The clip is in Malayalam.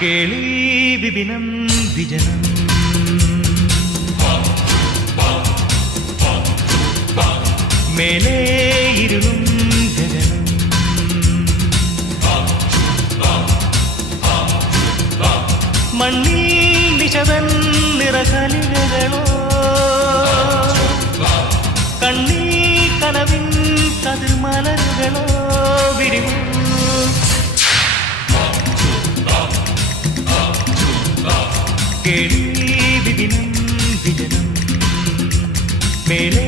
കേളി വിപിനം വിജനം മേലേ ഇരുളും ഗഗനം മണ്ണിൽ നിശതൻ നിറകലികളോ കണ്ണിൽ കനവിൻ കതിർമലരുകളോ വിരിവു കേളി വിപിനം വിജനം മേലേ